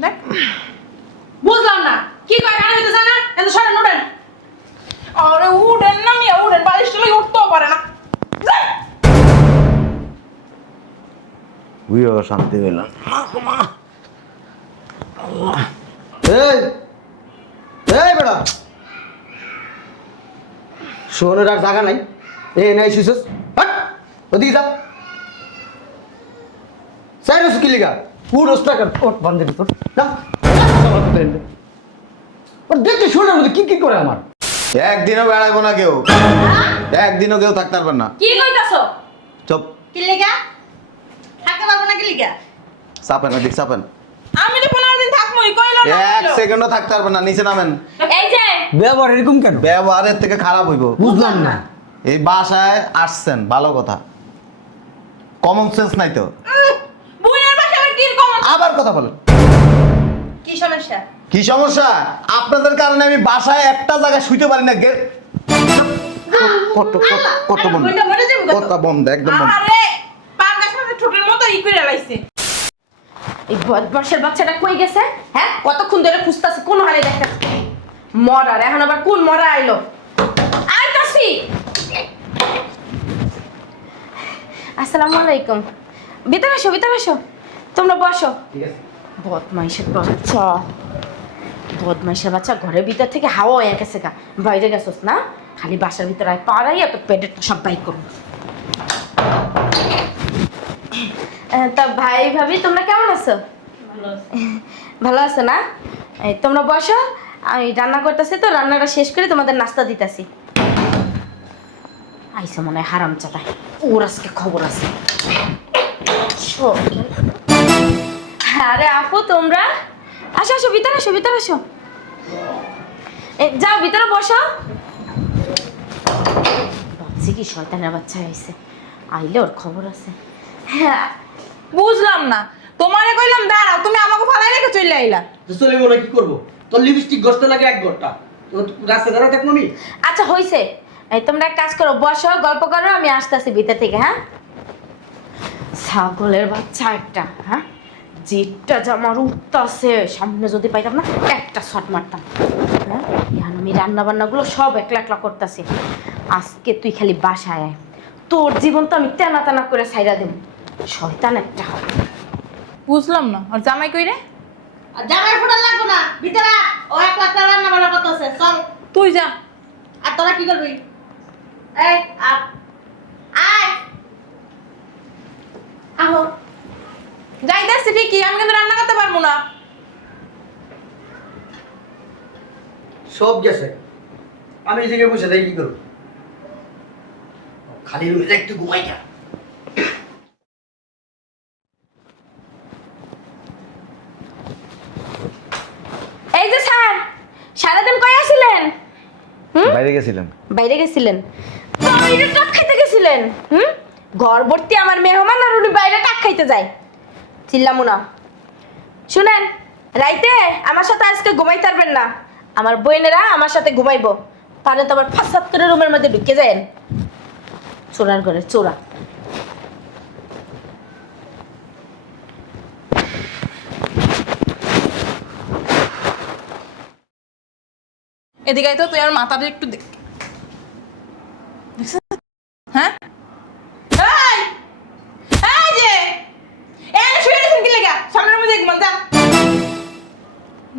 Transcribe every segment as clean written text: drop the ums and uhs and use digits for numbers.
দেখ বুঝলাম না কি কয় কানে হইতে জানা এত সরেন উঠেন আরে উঠেন না মিয়া উঠেন বালিশটা লই উঠতেও পারে না বুঝিও শান্তি পেলাম। এই এই বেড়া শোনের আর জায়গা নাই। এ নাই শিশুস ওদিকে যা সাইরস কি লিগা পুরো স্টাকার ওট বন্ধ তোর যা ওর দেখতে শোনের মধ্যে কি কি করে আমার একদিনও বেড়াইবো না কেউ, একদিনও কেউ থাকতে পারবেন না। কি কইতাছো চুপ। কি লিগা থাকতে পারবো না কি লিগা চাপেন ওদিক চাপেন। আমি তো 15 দিন থাকমই কইলো না এক সেকেন্ডও থাকতে পারবেন না, নিচে নামেন। এই যে ব্যবহার এরকম কেন? ব্যবহারের থেকে খারাপ হইব। বুঝলাম না। এই বাসায় আসছেন ভালো কথা, কমন সেন্স নাই তো। বুইনের বাসায় কি কমন আবার কথা বলেন। কি সমস্যা কি সমস্যা? আপনাদের কারণে আমি বাসায় একটা জায়গায় শুইতে পারি না। কত বন্ধ, কথা বন্ধ, একদম বন্ধ। আরে পাঙ্গাস মাছের ঠোঁটের মতো ই কইরা লাইছে এই বদমাশের বাচ্চাটা কই গেছে হ্যাঁ কতক্ষণ ধরে খুঁজতাছে কোন হালে দেখতাছে মরার এখন আবার কোন মরা আইলো আইতাছি আসসালামু আলাইকুম ভিতরে এসো তোমরা বসো ঠিক আছে বদমাইশের বাচ্চা ঘরের ভিতর থেকে হাওয়া হয়ে গেছে গা বাইরে গেছোস না খালি বাসার ভিতরে আয় পাড়াই এত পেটেরটা সব বাইক করবো তা ভাই ভাবি তোমরা কেমন আছো ভালো আছো না এই তোমরা বসো আমি রান্না করতেছি তো রান্নাটা শেষ করে তোমাদের নাস্তা দিতেছি আইসা মনে হয় হারাম চাতায় ওর আজকে খবর আছে আরে আপু তোমরা আসো ভিতরে আসো যাও ভিতরে বসো ভাবছি কি শয়তানের বাচ্চা হয়েছে আইলে ওর খবর আছে হ্যাঁ বুঝলাম না তোমারে কইলাম দাঁড়াও তুমি আমাকে ফালাই রেখে চলে আইলা তো চলে মনে কি করব? তোর লিপস্টিক ঘষতে লাগে এক ঘন্টা, রাস্তা দাঁড়া থাকবো আমি। আচ্ছা হইছে এই তোমরা এক কাজ করো বসো গল্প করো আমি আসতেছি ভিতর থেকে হ্যাঁ ছাগলের বাচ্চা একটা হ্যাঁ যেটা জামার উঠতাছে সামনে যদি পাইতাম না একটা শট মারতাম হ্যাঁ এখন আমি রান্না বান্নাগুলো সব একলা করতেছি আজকে তুই খালি বাসায় আয় তোর জীবন তো আমি টানা করে ছাইরা দেব শয়তান একটা বুঝলাম না আর জামাই কই রে আর জামাই ফোটা লাগবো না ভিতরে ও এক লাখ টাকা রান্না বান্না করতেছে চল তুই যা আর তোরা কি করবি এই আয় আহো যাইতেছি ঠিকই আমি কিন্তু রান্না করতে পারবো না সব গেছে, আমি এই জায়গায় বসে তাই কি করব? খালি রুমে একটু ঘুমাই যা। এই যে স্যার সারাদিন কই আছিলেন বাইরে গেছিলেন। বাইরে গেছিলেন বাইরে টাক খাইতে গেছিলেন ঘর ভর্তি আমার মেহমান আর উনি বাইরে টাক খাইতে যায় চিল্লামু না শুনেন রাইতে আমার সাথে আজকে ঘুমাইতে পারবেন না আমার বোনেরা আমার সাথে ঘুমাইবো তাহলে তো আবার ফাঁসাত করে রুমের মধ্যে ঢুকে যায় চোরার ঘরে চোরা এদিকে তো তুই আমার মাথাটা একটু দেখ হ্যাঁ এই যে এই শুয়ে আছেন কি লাগা সামনের মধ্যে ঘুমান যা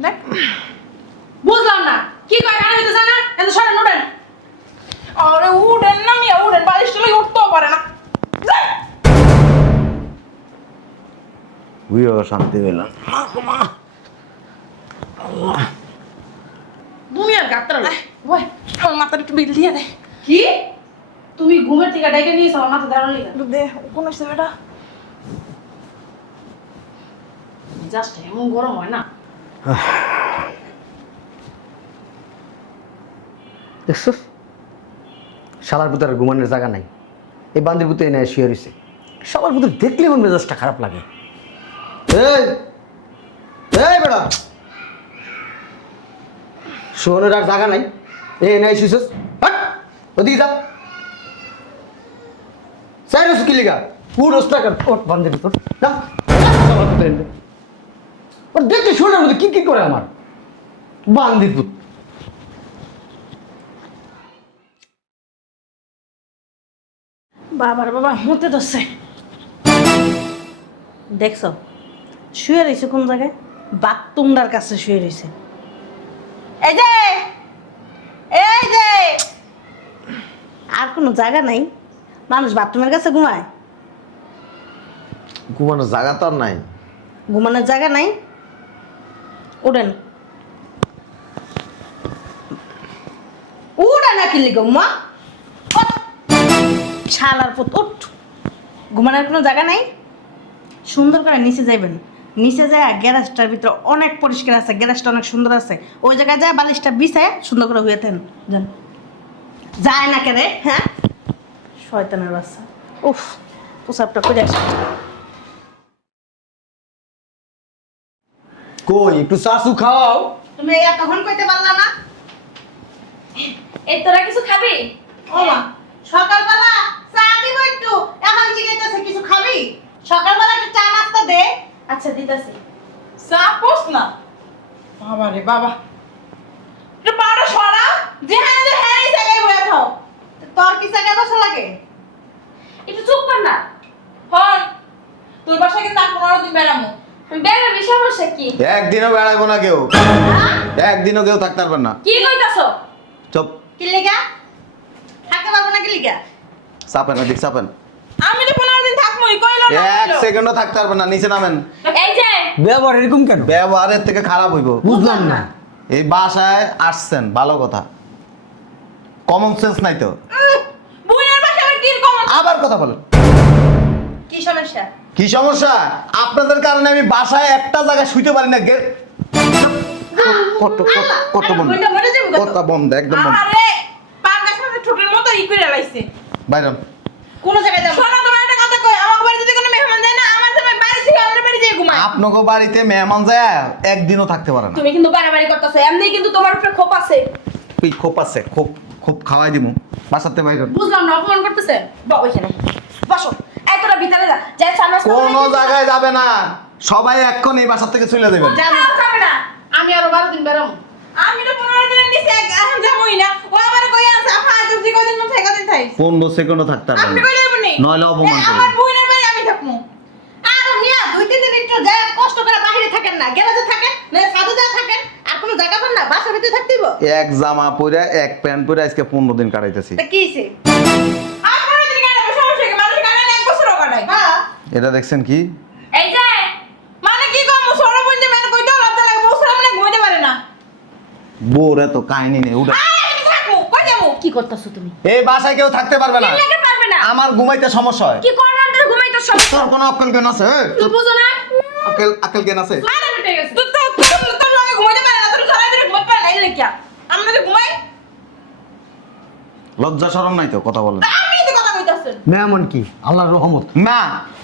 দেখ বুঝলাম না কি কয় কানে হইতে জানা এত সরেন উঠেন আরে উঠেন না মিয়া উঠেন বালিশটা লই উঠতেও পারে না বুঝিও শান্তি পেলাম। তুমি আর গাত্রা ওই আমার মাথাটা একটু বিল দিয়ে দে কি তুমি ঘুমের থেকে ডেকে নিয়েছো আমার মাথা দাঁড়ালি না দে কোন আছে বেটা জাস্ট এমন গরম হয় না দেখছো শালার পুতার ঘুমানোর জায়গা নাই, এই বান্দির পুতে এনে শুয়ে রয়েছে। সবার পুতুল দেখলে আমার মেজাজটা খারাপ লাগে। এই এই বেড়া শোনের আর জায়গা নাই। এ নাই শিশুস ওদিকে যা সাইরস কি লিগা পুরো স্টাকার ওট বন্ধ তোর যা ওর দেখতে শোনার মধ্যে কি করে আমার বান্দির পুত। বাবার বাবা হতে দছে দেখছো শুয়ে রয়েছে কোন জায়গায়? বাথরুমটার কাছে শুয়ে রয়েছে। এই যে এই যে আর কোনো জায়গা নাই, মানুষ বাথরুমের কাছে ঘুমায়? ঘুমানোর জায়গা তো আর নাই। ঘুমানোর জায়গা নাই, উঠেন উড়া না কিনলি গো মা, শালার পুত উঠ। ঘুমানোর কোনো জায়গা নাই, সুন্দর করে নিচে যাইবেন, নিচে যায় গ্যারেজটার ভিতরে অনেক পরিষ্কার আছে, গ্যারেজটা অনেক সুন্দর আছে, ওই জায়গায় যায় বালিশটা বিছায় সুন্দর করে হয়ে থাকেন। যান যায় না কেরে, হ্যাঁ শয়তানের বাচ্চা। উফ পোশাকটা করে আসে। কই একটু চাচু খাও। তুমি এতক্ষণ কইতে পারলা না? এই তোরা কিছু খাবি? ও মা সকালবেলা চা দিব একটু, এখন জিজ্ঞেস কিছু খাবি? সকালবেলা একটু চা নাস্তা দে। আচ্ছা দিতাছি। চা পোস না। বাবা রে বাবা, একটু পাড়া সরা, যেখানে যে হ্যাঁ এই জায়গায় বসে থাও। তোর কি জায়গায় বসা লাগে? একটু চুপ কর না। হন তোর বাসায় কিন্তু আর 15 দিন বেড়ামু। বেড়াবি, সমস্যা কি? একদিনও বেড়াইবো না কেউ, একদিনও কেউ থাকতে পারবেন না। কি কইতাছো? চুপ। কি লিগা থাকতে পারবো না? কি লিগা? চাপেন এদিক চাপেন। আমি তো 15 দিন থাকমুই, কইলো না এক কইলো। সেকেন্ডও থাকতে পারবেন না, নিচে নামেন। এই যে ব্যবহার এরকম কেন? ব্যবহারের থেকে খারাপ হইব। বুঝলাম না। এই বাসায় আসছেন ভালো কথা, কমন সেন্স নাই তো। বুইনের বাসায় আবার কি কমন? আবার কথা বলেন। কি সমস্যা? কি সমস্যা? আপনাদের কারণে আমি বাসায় একটা জায়গায় শুইতে পারি না। কত বন্ধ, বুইন্না মরে যাবো কত? কথা বন্ধ, একদম বন্ধ। আরে পাঙ্গাস মাছের ঠোঁটের মতো ই করে লাইছে। বাইরাম। কোন জায়গায় যাবো? শোনো তোমার একটা কথা কই, আমার বাড়িতে যদি কোনো মেহমান যায় না, আমার জামাই বাড়ি থেকে আমার বাড়ি যেয়ে ঘুমায়। আপনাকে বাড়িতে মেহমান যায় একদিনও থাকতে পারে না। তুমি কিন্তু বাড়াবাড়ি করতেছো, এমনি কিন্তু তোমার উপরে ক্ষোভ আছে। তুই খোপ আছে, খোপ খোপ খাওয়াই দিমু বাসাতে বাইরে। বুঝলাম না, অপমান করতেছে। বাবা এখানে বসো। এই তোরা ভিতরে যা, যাই সামনে কোনো জায়গায় যাবে না, সবাই এখন এই বাসা থেকে চলে যাবেন। যাবে না। আমি আরো 12 দিন বেরামু। আমি তো 15 দিনের নিচে এখন যাবই না। ও আমারে কই আছে, আপা আজ যে কদিন মতো কদিন থাই। 15 সেকেন্ডও থাকতে পারবেন আপনি না, কইলে বনি। নইলে অপমান আমার করবেন। বুইনের বাড়ি আমি থাকমু। আর মিয়া 2-3 দিন একটু যায় কষ্ট করে বাইরে থাকেন না, গ্যারেজে থাকেন না সাধু যা থাকেন, আর কোনো জায়গা পান না, বাসার ভিতরে থাকতেইব। এক জামা পরে এক প্যান্ট পরে আজকে 15 দিন কাটাইতেছি। তা কি হইছে? আর 15 দিন কাটাবে, সমস্যা কি? মানুষ কাটায় না, 1 বছরও কাটায়। হ্যাঁ এটা দেখছেন কি? এই যে মানে কি কম সরো বন্ধে মানে কইতো লজ্জা লাগে, বউ সারা মানে ঘুমাইতে পারে না। বোরে তো কাহিনী নেই উঠে। আমি থাকমু, কই যামু? কি করতেছো তুমি? এই বাসায় কেউ থাকতে পারবে না, কি লাগে পারবে না? আমার ঘুমাইতে সমস্যা হয়। কি করবেন তোর ঘুমাইতো সব? তোর কোনো আক্কেল জ্ঞান আছে? তুই বুঝো না? আক্কেল জ্ঞান আছে? মারা বেটে গেছে। তুই তো তোর লগে ঘুমাইতে পারে না, তোর সারা দিন ঘুমাইতে পারে না, এই লেখিয়া। আমরা তো ঘুমাই, লজ্জা শরম নাই তো কথা বলেন। আমি তো কথা কইতাছেন। মেহমান কি আল্লাহর রহমত। না,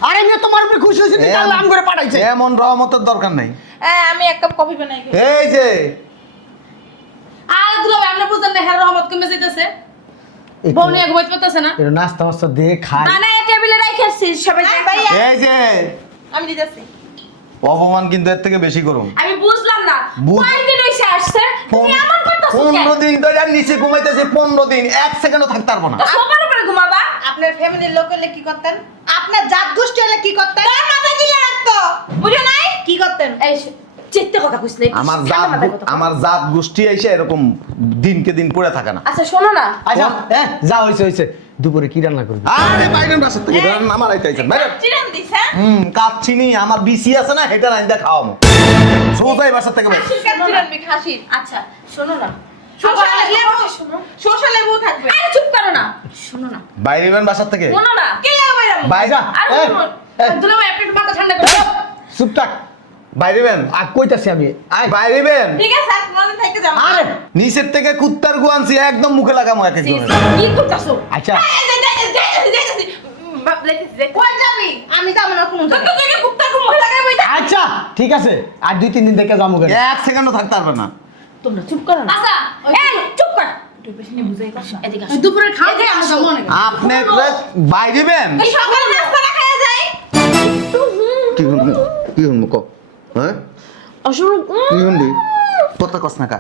আরে মেয়ে তোমার উপরে খুশি হয়েছে তুই আল্লাহ আম করে পাঠাইছে। এমন রহমতের দরকার নাই। আমি এক কাপ কফি বানাই খাই। এই যে আর দুলাভাই আপনি বুঝেন না, হ্যাঁ রহমত কমে যাইতেছে, একটু- বউ নিয়ে ঘুমাইতে পারতেছে না। একটু নাস্তা মাস্তা দিয়ে খাই। মানে এই টেবিলে রাইখাছিস সবাই হ্যাঁ, দেখবে। ভাইয়া। এই যে আমি দিতেছি। অপমান কিন্তু এর থেকে বেশি করুন। আমি বুঝলাম না। বুঝ- কয়দিন হইছে আসছে? তুমি এমন করতেছো কেন? 15 দিন ধরে আর নিচে ঘুমাইতেছে, 15 দিন এক সেকেন্ডও থাকতে পারবো না। তো সোফার উপরে ঘুমাবা? আপনার ফ্যামিলির লোক হলে কি করতেন? আপনার জাত গোষ্ঠী হলে কি করতেন? তার মাথা দিলে রাখতো, বুঝো নাই? কি করতেন? এই চিত্তে কথা কইছ না। একটু আমার ঠান্ডা মাথায় কথা বল। আমার জাত গোষ্ঠী এসে এরকম দিনকে দিন পড়ে থাকে না। আচ্ছা শোনো না। আচ্ছা যা হয়েছে হয়েছে দুপুরে কি রান্না করবি? আরে বাইরেন বাসা থেকে আমার আইতাইছেন বাইরে। চিরান দিছ, হ্যাঁ? কাচ্ছিনি আমার বিসি আছে না, হেটা রাইন্দা খাওয়ামো। সোজাই বাসা থেকে বাইরে। খাসির কাজ চিরান বি, খাসির। আচ্ছা শোনো না। শসা আবার লেবু, শোনো। শসা লেবু থাকবে। আরে চুপ করো না। শোনো না। বাইরেবেন বাসা থেকে। শোনো না। কে লাগা বাইরাম? বাইরে আর এই, শোনো। এই। দুলাভাই আপনি একটু মাথা ঠান্ডা করে। চুপ থাক। বাইরেবেন আর কইতাছি আমি আয় বাইরেবেন। ঠিক আছে, আর মনে থাকতে যাও। আরে নিচের থেকে কুত্তার গুয়ানছি একদম মুখে লাগামো এক একজনের। কি করতেছো? আচ্ছা যাইতাছি। কই যাবি? আমি যাবো না কোনো তো জায়গায়। তুই কুত্তা কো মহিলা গায় বইতা। আচ্ছা ঠিক আছে আর 2-3 দিন থেকে যাবো কেন? এক সেকেন্ডও থাকতে পারবে না। তোমরা চুপ করো না। আচ্ছা এই চুপ কর। তুই বেশি নিয়ে বুঝাই কর। এদিকে আসো। দুপুরে খাওয়া এদিকে দাওয়া আসো। আমার মনে করেন। আপনি বাইরেবেন। এই সকালে নাস্তা না খায়া যাই। কি হল কো? হ্যাঁ পাস না কা?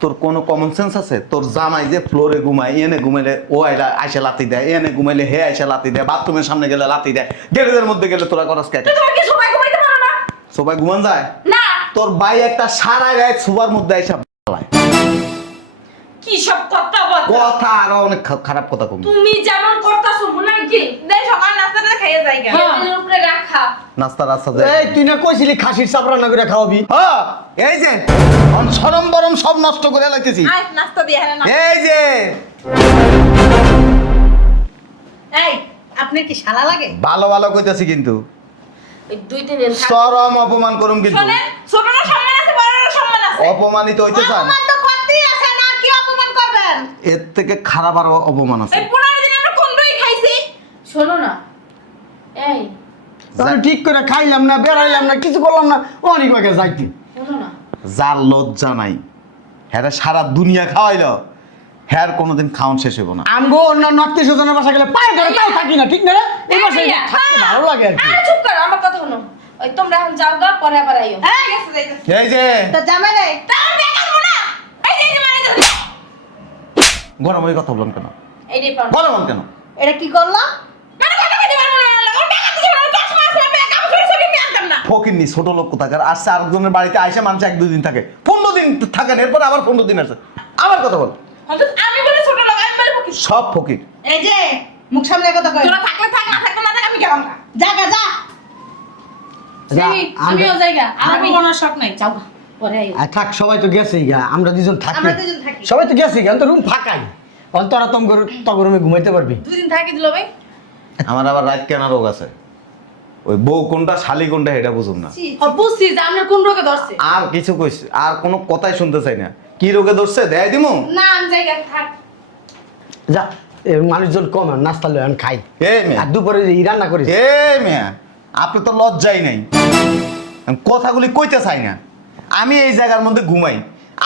তোর কোনো কমন সেন্স আছে? তোর জামাই যে ফ্লোরে ঘুমায়, এনে ঘুমাইলে ও আইলা আইসা লাতি দেয়, এনে ঘুমাইলে হে আইসা লাতি দেয়, বাথরুমের সামনে গেলে লাতি দেয়, গ্যারেজের মধ্যে গেলে তোরা করস কে? তোমার কি সবাই ঘুমাইতে পারো না? সবাই ঘুমান যায়? না। তোর ভাই একটা সারা গায়ে সুবার মধ্যে আইসা বালায়। কি সব কথা বল? কথা আরো অনেক খারাপ কথা কম। তুমি যেমন করতাছো মনে হয় কি দেখ সকাল নাস্তাটা খাইয়ে যাই গা। টেবিলের উপরে রাখা। নাস্তা রাস্তা যায়। এই তুই না কইছিলি খাসির চাপ রান্না করে খাওয়াবি? হ্যাঁ, এই যে সরম বরম সব নষ্ট করে লাইতেছি। আয় নাস্তা দিয়ে হ্যাঁ না। এই যে এই আপনার কি শালা লাগে? ভালো ভালো কইতাছি কিন্তু ওই 2-3 দিন থাক। চরম অপমান করুম কিন্তু। শোনেন ছোটরা সম্মান আছে বড়রা সম্মান আছে। অপমানিত হইতে চান? অপমান তো করতেই আছে না, কি অপমান করবেন? এর থেকে খারাপ আরো অপমান আছে। এই 15 দিন আমরা কোন দই খাইছি? শোনো না, এই তাহলে ঠিক করে খাইলাম না, বেড়াইলাম না, কিছু করলাম না, অনেক আগে যাইতি। শোনো না, যার লজ্জা নাই হ্যাঁ সারা দুনিয়া খাওয়াইলো, হ্যাঁ কোনোদিন খাওয়ান শেষ হইব না। আমগো অন্য নর্থ স্বজনের বাসা গেলে পায়ে ধরে তাও থাকি না, ঠিক না রে? এই বাসায় থাকতে ভালো লাগে আর কি। আরে চুপ করো, আমার কথা শোনো। ওই তোমরা এখন যাও গা, পরে আবার আইও। হ্যাঁ গেছে যাইতাছি। এই যে তো জামাই রে, তাও বেকার মোনা। এই যে মানে গরম হয়ে কথা বললাম কেন? এইটাই পারো। গরম কেন? এটা কি করলো? মানে কথা কইতে পারবো না লাগো টাকা দিতে পারবো 10 মাস হবে কাম করে সবই আমি আনতাম না। ফকিরনি ছোট লোক কোথাকার আসছে আরেকজনের বাড়িতে আইসা মানুষ 1-2 দিন থাকে, 15 দিন থাকেন, এরপর আবার 15 দিন আসে। আবার কথা বল। হয়তো আমি বলে ছোট লোক আমি বলে ফকির। সব ফকির। এই যে মুখ সামনে কথা কই। তোরা থাকলে থাক না থাকলে না থাক আমি গেলাম না। জাগা যা। যা, তুমিও যাইগা আমার আমি- কোনো শখ নাই। যাও গা, পরে আইও। আর থাক, সবাই তো গেছেই গা, আমরা দুজন থাকি। আমরা দুজন থাকি। সবাই তো গেছেই গা, তো রুম ফাঁকাই। অন্তরা তম রুমে ঘুমাইতে পারবি। 2 দিন থাকি দিল ভাই। আমার আবার রাত কেনা রোগ আছে, ওই বউ কোনটা শালি কোনটা এটা বুঝুম না। ও বুঝছি যে আপনার কোন রোগে ধরছে। আর কিছু কইছি, আর কোনো কথাই শুনতে চাই না। কি রোগে ধরছে দেয় দিমু? না আমি যাইগা থাক। যা, এ মানুষজন কম, আর নাস্তা লয় আমি খাই। এ মেয়ে, আর দুপুরে যে রান্না করিস। এ মেয়ে, আপনি তো লজ্জাই নাই। আমি কথাগুলি কইতে চাই না। আমি এই জায়গার মধ্যে ঘুমাই,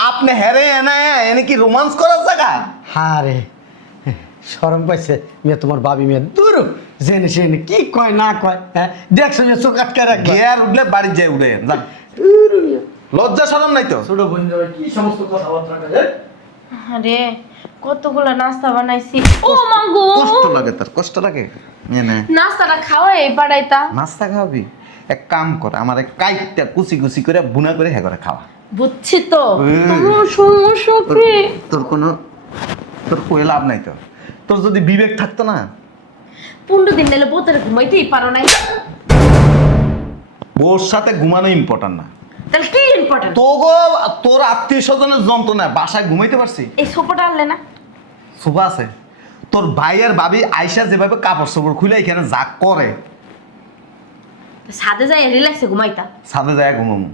আপনি হেরে এনে এনে কি রোমান্স করার জায়গা? হ্যাঁ রে, শরম পাইছে মেয়ে, তোমার ভাবি মেয়ে দূর জেনে সেনে কি কয় না কয়, হ্যাঁ দেখছো মেয়ে চোখ আটকে রাখবে। গিয়ার উঠলে বাড়ি যায় উঠে যান। লজ্জা শরম নাই তো? ছোট বোন যাবে কি সমস্ত কথাবার্তা কয়, হ্যাঁ? আরে কতগুলো নাস্তা বানাইছি। ও মাগো, কষ্ট লাগে, তার কষ্ট লাগে। এনে নাস্তাটা খাওয়াই পাড়াইতা। নাস্তা খাওয়াবি? এক কাম কর, আমার এক কাইটটা কুচি কুচি করে বুনা করে হ্যাঁ করে খাওয়া। বুঝছি তো, হুম। তোমার সমস্যা কি? তোর কোনো তোর কই লাভ নাই তো। তোর যদি বিবেক থাকতো না, 15 দিন গেলে বোতলে ঘুমাইতেই পারো না। ওর সাথে ঘুমানো ইম্পর্টেন্ট না। তাহলে কি ইম্পর্টেন্ট? তোর আত্মীয় স্বজনের যন্ত্রণা বাসায় ঘুমাইতে পারছি? এই সোফাটা আনলে না? সোফা আছে। তোর ভাইয়ের ভাবি আয়সা যেভাবে কাপড় চোপড় খুলে এখানে যা করে, সাদে যাই রিল্যাক্সে ঘুমাইতা। সাথে যায় ঘুমামু।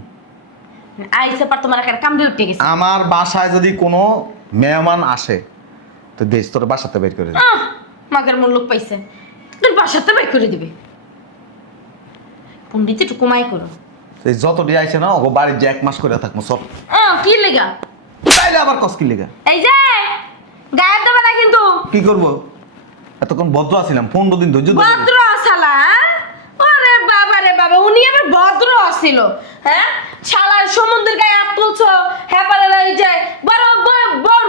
আইসে পার তোমার একটা কামড়ে উঠে গেছে। আমার বাসায় যদি কোনো মেহমান আসে তো দেশ তোর বাসাতে বের করে দিবে। মাগের মন লোক পাইছে, তোর বাসাতে বাই করে দিবে। পন্ডিত একটু কমাই করো। সেই যতটি আইসে না ও বাড়ির যে 1 মাস করে থাকবো সব। কি লেগা? তাইলে আবার কষ্টি লেগা এই যে গায়ের দেবে না কিন্তু। কি করবো? এতক্ষণ ভদ্র আছিলাম, 15 দিন ধৈর্য ধরে। ভদ্র আসালা? ওরে বাবা রে বাবা, উনি আবার ভদ্র আসছিল। হ্যাঁ, শালার সমুদ্রের গায়ে হাত তুলছো, হ্যাঁ পারে এই যে বড়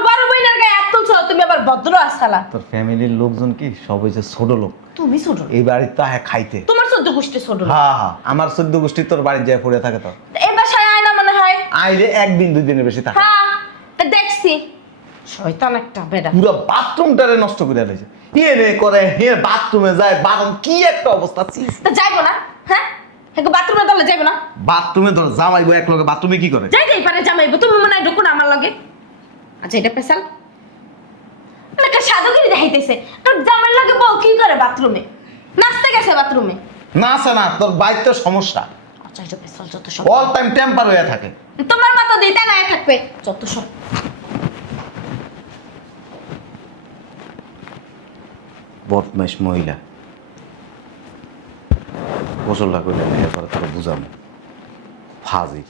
বড় বইনের গায়ে হাত তুলছো, তুমি আবার ভদ্র আসালা? তোর ফ্যামিলির লোকজন কি সব হয়েছে ছোট লোক? তুমি ছোট লোক। এই বাড়িতে তা হ্যাঁ খাইতে। তোমার 14 গোষ্ঠী ছোট লোক। হ্যাঁ হ্যাঁ, আমার 14 গোষ্ঠী তোর বাড়ির যায় পড়ে থাকে তো। এই বাসায় আয় না মনে হয়? আইলে 1 দিন 2 দিনের বেশি থাকে। হ্যাঁ, তা দেখছি। শয়তান একটা বেডা। পুরো বাথরুমটারে নষ্ট করে দিয়েছে। নে করে হে বাথরুমে যায়, বাথরুম কি একটা অবস্থা। তা যাইবো না? হ্যাঁ, একটু বাথরুমে দলে যাইবো না? বাথরুমে ধর জামাইবো এক লগে, বাথরুমে কি করে? যাইতেই পারে জামাইবো, তুমি মনে হয় ঢুকো না আমার লগে। আচ্ছা এটা পেশাল একটা সাধুগিরি দেখাইতেছে, তোর জামাইয়ের লগে বউ কি করে বাথরুমে? নাচতে গেছে বাথরুমে। না আছে না, তোর বাইক তো সমস্যা, আচ্ছা এটা পেশাল যত সব। অল টাইম টেম্পার হয়ে থাকে। তোমার মতো দিতে না থাকবে যত সব। বদমাইশ মহিলা, গোসলটা করে এরপরে তাকে বুঝাবো ফাজিল।